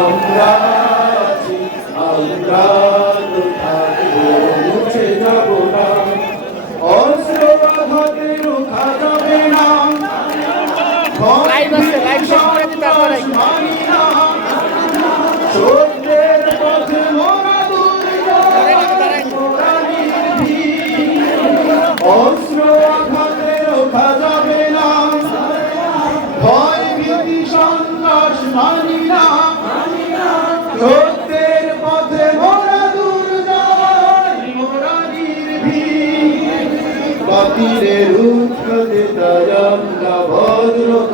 আমরা আছি আমরা তো থাকব মুছে যাব না অস্ত্র আঘাতে রোখা যাবে না লাইভ আছে, লাইভ শেষ করে দিতে। মানি না সত্যের ভদ্র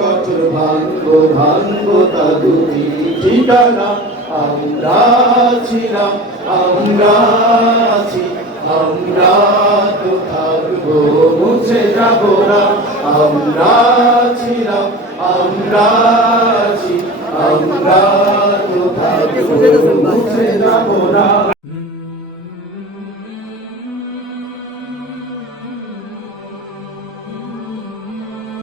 কঠোর ভাঙ্গ ভাঙ্গ তা দুটি ঠিকানা। আমরা ছিলাম আমরা আছি, আমরা তো থাকব, মুছে আমরা ছিলাম আমরা আছি, আমরা তো থাকব মুছে যাব না